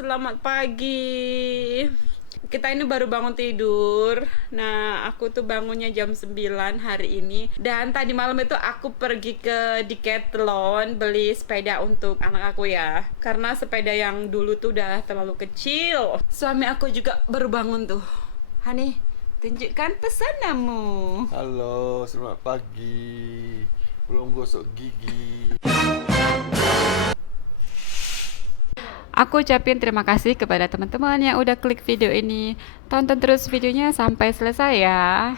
selamat pagi. Kita ini baru bangun tidur. Nah, aku tuh bangunnya jam 9 hari ini. Dan tadi malam itu aku pergi ke Decathlon beli sepeda untuk anak aku ya. Karena sepeda yang dulu tuh udah terlalu kecil. Suami aku juga baru bangun tuh. Hani, tunjukkan pesananmu. Halo, selamat pagi. Belum gosok gigi. Aku ucapin terima kasih kepada teman-teman yang udah klik video ini. Tonton terus videonya sampai selesai ya.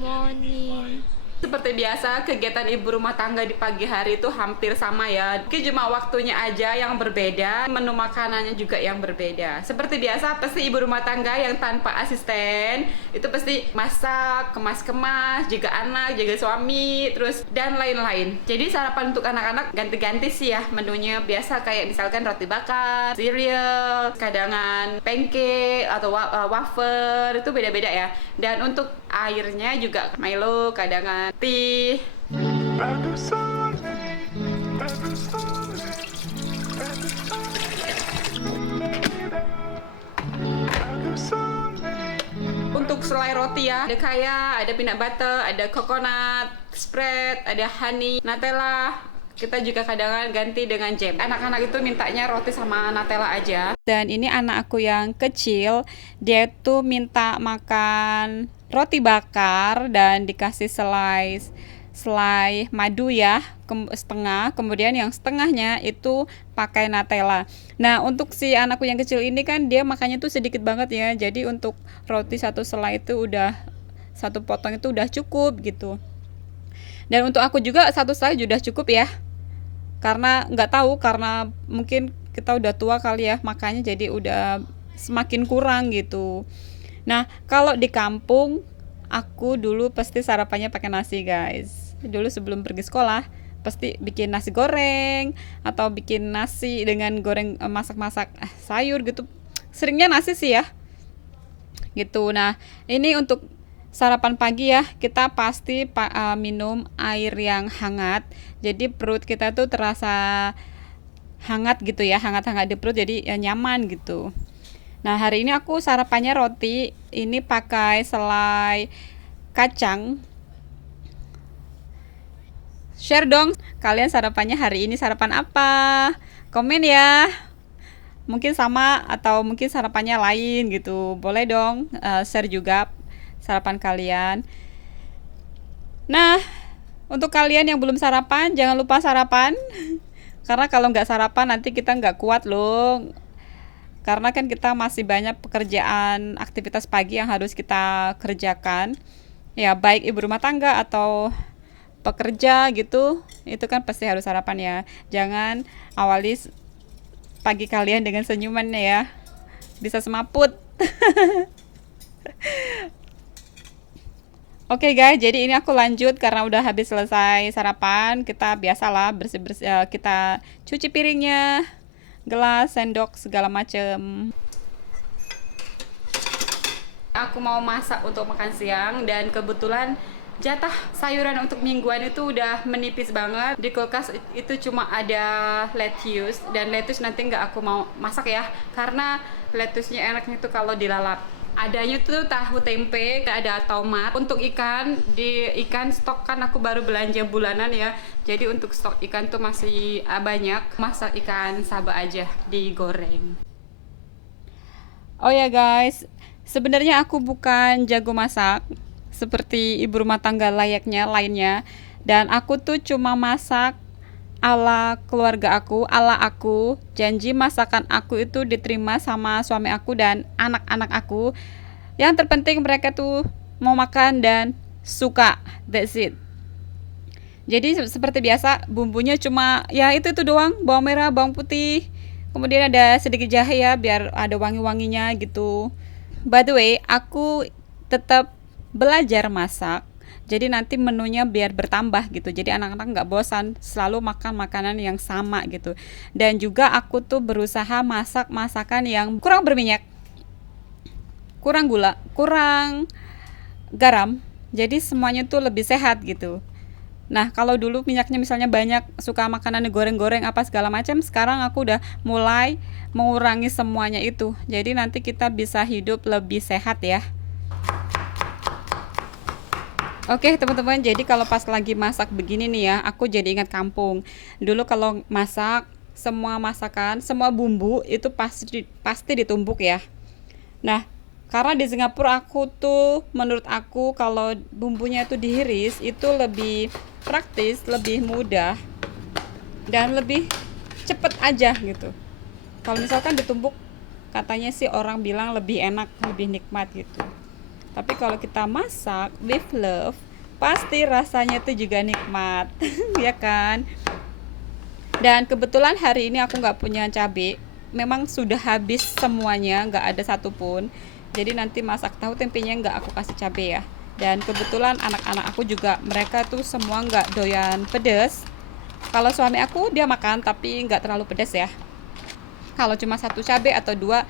Morning. Seperti biasa, kegiatan ibu rumah tangga di pagi hari itu hampir sama ya. Mungkin cuma waktunya aja yang berbeda, menu makanannya juga yang berbeda. Seperti biasa, pasti ibu rumah tangga yang tanpa asisten itu pasti masak, kemas-kemas, jaga anak, jaga suami, terus dan lain-lain. Jadi sarapan untuk anak-anak ganti-ganti sih ya menunya. Biasa kayak misalkan roti bakar, cereal, kadangan pancake atau wafer, itu beda-beda ya. Dan untuk airnya juga Milo, kadangan tea. Untuk selai roti ya, ada kaya, ada peanut butter, ada coconut spread, ada honey, Nutella. Kita juga kadang ganti dengan jam. Anak-anak itu mintanya roti sama Nutella aja. Dan ini anak aku yang kecil, dia tuh minta makan roti bakar dan dikasih selai madu ya, setengah, kemudian yang setengahnya itu pakai Nutella. Nah, untuk si anakku yang kecil ini kan dia makannya tuh sedikit banget ya. Jadi untuk roti satu selai itu udah satu potong itu udah cukup gitu. Dan untuk aku juga satu selai sudah cukup ya. Karena nggak tahu, karena mungkin kita udah tua kali ya, makanya jadi udah semakin kurang gitu. Nah, kalau di kampung aku dulu pasti sarapannya pakai nasi guys. Dulu sebelum pergi sekolah pasti bikin nasi goreng atau bikin nasi dengan goreng masak-masak sayur gitu. Seringnya nasi sih ya gitu. Nah, ini untuk sarapan pagi ya, kita pasti minum air yang hangat. Jadi perut kita tuh terasa hangat gitu ya, hangat-hangat di perut, jadi ya nyaman gitu. Nah, hari ini aku sarapannya roti, ini pakai selai kacang. Share dong, kalian sarapannya hari ini sarapan apa? Komen ya. Mungkin sama atau mungkin sarapannya lain gitu. Boleh dong share juga sarapan kalian. Nah, untuk kalian yang belum sarapan, jangan lupa sarapan. Karena kalau nggak sarapan nanti kita nggak kuat loh. Karena kan kita masih banyak pekerjaan aktivitas pagi yang harus kita kerjakan. Ya, baik ibu rumah tangga atau pekerja gitu, itu kan pasti harus sarapan ya. Jangan awali pagi kalian dengan senyuman ya. Bisa semaput. Oke guys, jadi ini aku lanjut karena udah habis selesai sarapan. Kita biasalah bersih-bersih, kita cuci piringnya, gelas, sendok, segala macem. Aku mau masak untuk makan siang dan kebetulan jatah sayuran untuk mingguan itu udah menipis banget. Di kulkas itu cuma ada lettuce, dan lettuce nanti nggak aku mau masak ya, karena lettuce-nya enaknya itu kalau dilalap. Adanya tuh tahu tempe, ada tomat. Untuk ikan, di ikan stok kan aku baru belanja bulanan ya. Jadi untuk stok ikan tuh masih banyak. Masak ikan saba aja, digoreng. Oh ya guys, sebenarnya aku bukan jago masak seperti ibu rumah tangga layaknya lainnya. Dan aku tuh cuma masak ala keluarga aku, ala aku. Janji masakan aku itu diterima sama suami aku dan anak-anak aku. Yang terpenting mereka tuh mau makan dan suka. That's it. Jadi seperti biasa, bumbunya cuma ya itu doang, bawang merah, bawang putih. Kemudian ada sedikit jahe ya biar ada wangi-wanginya gitu. By the way, aku tetap belajar masak. Jadi nanti menunya biar bertambah gitu. Jadi anak-anak nggak bosan selalu makan makanan yang sama gitu. Dan juga aku tuh berusaha masak masakan yang kurang berminyak, kurang gula, kurang garam. Jadi semuanya tuh lebih sehat gitu. Nah, kalau dulu minyaknya misalnya banyak, suka makanan goreng-goreng apa segala macam, sekarang aku udah mulai mengurangi semuanya itu. Jadi nanti kita bisa hidup lebih sehat ya. Oke teman-teman, jadi kalau pas lagi masak begini nih ya, aku jadi ingat kampung. Dulu kalau masak, semua masakan, semua bumbu itu pasti ditumbuk ya. Nah, karena di Singapura aku tuh menurut aku kalau bumbunya itu diiris itu lebih praktis, lebih mudah dan lebih cepet aja gitu. Kalau misalkan ditumbuk, katanya sih orang bilang lebih enak, lebih nikmat gitu. Tapi kalau kita masak with love, pasti rasanya itu juga nikmat, ya kan? Dan kebetulan hari ini aku nggak punya cabai, memang sudah habis semuanya, nggak ada satupun. Jadi nanti masak tahu tempenya nggak aku kasih cabai ya. Dan kebetulan anak-anak aku juga mereka tuh semua nggak doyan pedas. Kalau suami aku dia makan tapi nggak terlalu pedas ya. Kalau cuma satu cabai atau dua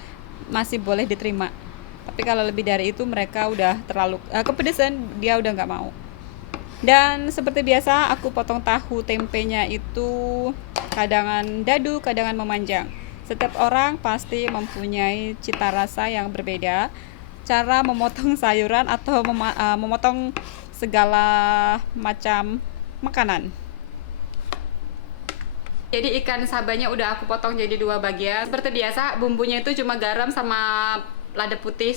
masih boleh diterima. Tapi kalau lebih dari itu mereka udah terlalu kepedesan, dia udah nggak mau. Dan seperti biasa aku potong tahu tempenya itu kadangan dadu, kadangan memanjang. Setiap orang pasti mempunyai cita rasa yang berbeda. Cara memotong sayuran atau memotong segala macam makanan. Jadi ikan sabanya udah aku potong jadi 2 bagian. Seperti biasa bumbunya itu cuma garam sama lada putih.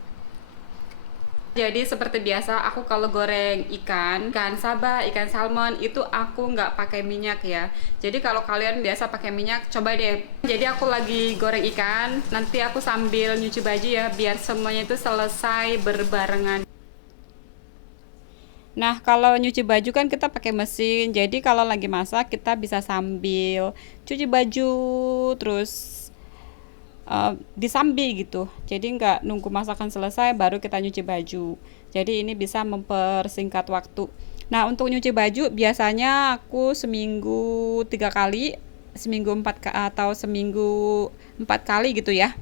Jadi seperti biasa aku kalau goreng ikan saba, ikan salmon itu aku nggak pakai minyak ya. Jadi kalau kalian biasa pakai minyak, coba deh. Jadi aku lagi goreng ikan, nanti aku sambil nyuci baju ya, biar semuanya itu selesai berbarengan. Nah, kalau nyuci baju kan kita pakai mesin. Jadi kalau lagi masak kita bisa sambil cuci baju terus disambi gitu. Jadi nggak nunggu masakan selesai baru kita nyuci baju. Jadi ini bisa mempersingkat waktu. Nah, untuk nyuci baju biasanya aku seminggu 3 kali, seminggu 4 kali gitu ya.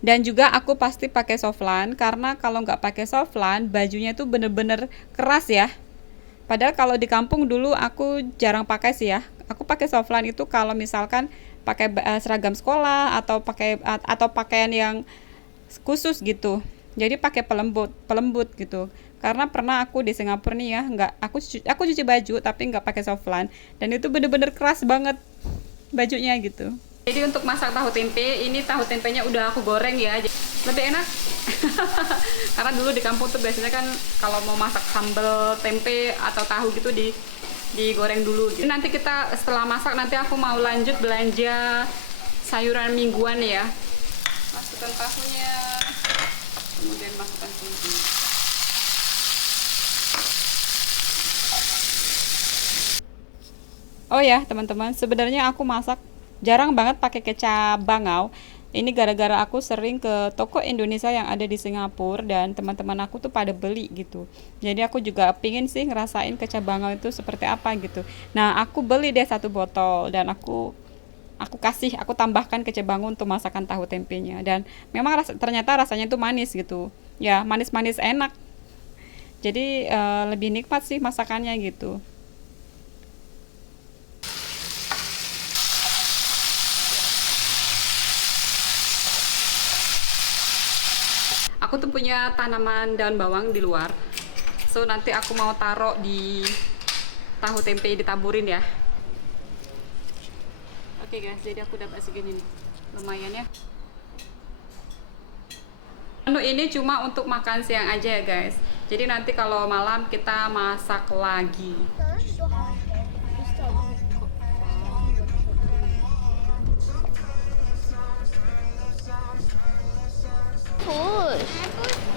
Dan juga aku pasti pakai softlan karena kalau nggak pakai softlan bajunya tuh bener-bener keras ya. Padahal kalau di kampung dulu aku jarang pakai sih ya. Aku pakai softline itu kalau misalkan pakai seragam sekolah atau pakaian yang khusus gitu. Jadi pakai pelembut gitu. Karena pernah aku di Singapura nih ya, nggak aku cuci baju tapi nggak pakai softline dan itu bener-bener keras banget bajunya gitu. Jadi untuk masak tahu tempe, ini tahu tempenya udah aku goreng ya, lebih enak. Karena dulu di kampung tuh biasanya kan kalau mau masak sambal tempe atau tahu gitu digoreng dulu. Jadi nanti kita setelah masak nanti aku mau lanjut belanja sayuran mingguan ya. Masukkan tahunya, kemudian masukkan bumbu. Oh ya teman-teman, sebenarnya aku masak jarang banget pakai kecap bangau. Ini gara-gara aku sering ke toko Indonesia yang ada di Singapura dan teman-teman aku tuh pada beli gitu. Jadi aku juga pingin sih ngerasain kecap bangau itu seperti apa gitu. Nah aku beli deh 1 botol dan aku tambahkan kecap bangau untuk masakan tahu tempenya dan memang ternyata rasanya tuh manis gitu. Ya manis-manis enak. Jadi lebih nikmat sih masakannya gitu. Aku tuh punya tanaman daun bawang di luar. So nanti aku mau taruh di tahu tempe ditaburin ya. Oke guys, jadi aku dapat segini nih. Lumayan ya. Menu ini cuma untuk makan siang aja ya guys. Jadi nanti kalau malam kita masak lagi.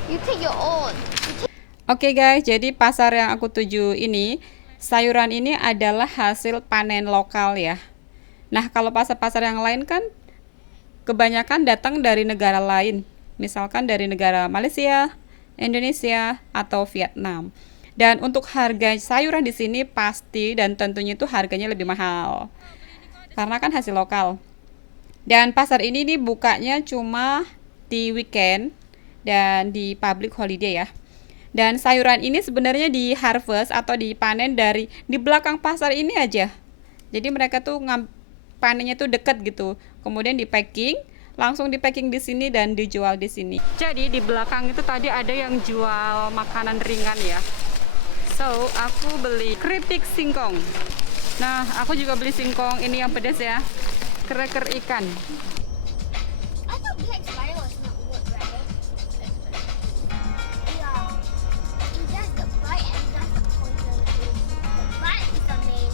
You take your own. Oke guys, jadi pasar yang aku tuju ini, sayuran ini adalah hasil panen lokal ya. Nah, kalau pasar-pasar yang lain kan kebanyakan datang dari negara lain. Misalkan dari negara Malaysia, Indonesia, atau Vietnam. Dan untuk harga sayuran di sini pasti dan tentunya itu harganya lebih mahal. Karena kan hasil lokal. Dan pasar ini nih bukanya cuma di weekend dan di public holiday ya. Dan sayuran ini sebenarnya di harvest atau dipanen dari di belakang pasar ini aja. Jadi mereka tuh panennya tuh deket gitu. Kemudian di packing, langsung di packing di sini dan dijual di sini. Jadi di belakang itu tadi ada yang jual makanan ringan ya. So, aku beli keripik singkong. Nah, aku juga beli singkong ini yang pedas ya. Cracker ikan. I thought Black Spiral was not wood, right? Yeah. That's the bite and that's the poison. The bite is the main.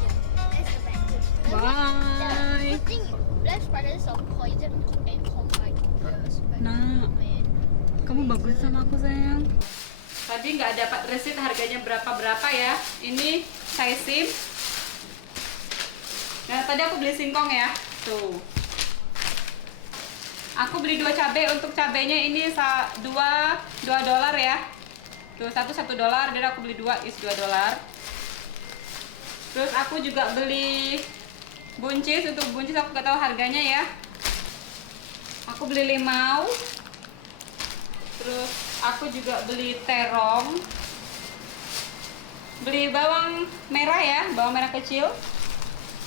Yeah, that's the bad thing. Bye. The thing, Black Spiral is a poison and combine. Nah, kamu bagus sama aku sayang. Tadi nggak dapat resit harganya berapa ya. Ini saya sim. Nah, tadi aku beli singkong ya. Tuh. Aku beli 2 cabai. Untuk cabainya ini $2 ya. Tuh, $1 dan aku beli 2 is $2. Terus aku juga beli buncis. Untuk buncis aku nggak tahu harganya ya. Aku beli limau. Terus aku juga beli terong. Beli bawang merah ya, bawang merah kecil.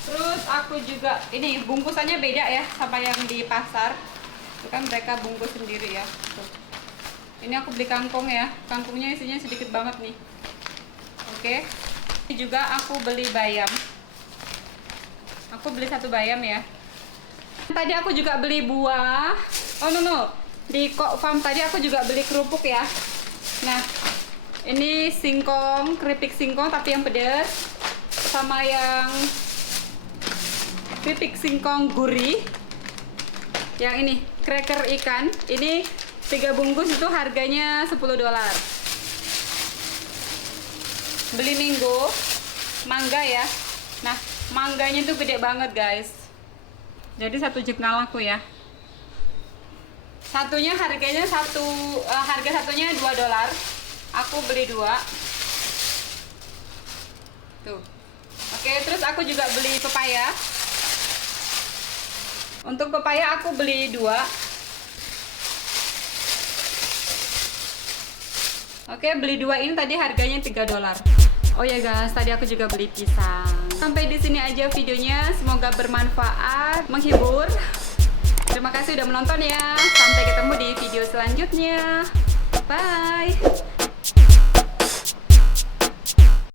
Terus aku juga ini bungkusannya beda ya sama yang di pasar. Itu kan mereka bungkus sendiri ya. Tuh. Ini aku beli kangkung ya. Kangkungnya isinya sedikit banget nih. Oke. Ini juga aku beli bayam. Aku beli 1 bayam ya. Tadi aku juga beli buah. Oh no. Di Kok Farm tadi aku juga beli kerupuk ya. Nah, ini singkong, keripik singkong tapi yang pedas. Sama yang keripik singkong gurih. Yang ini, cracker ikan. Ini 3 bungkus itu harganya $10. Beli mangga ya. Nah, mangganya tuh gede banget guys. Jadi 1 jengkal aku ya. Satunya harga satunya $2. Aku beli 2. Tuh. Oke, terus aku juga beli pepaya. Untuk pepaya aku beli 2. Oke, beli 2 ini tadi harganya $3. Oh ya guys, tadi aku juga beli pisang. Sampai di sini aja videonya. Semoga bermanfaat, menghibur. Terima kasih udah menonton ya. Sampai ketemu di video selanjutnya. Bye.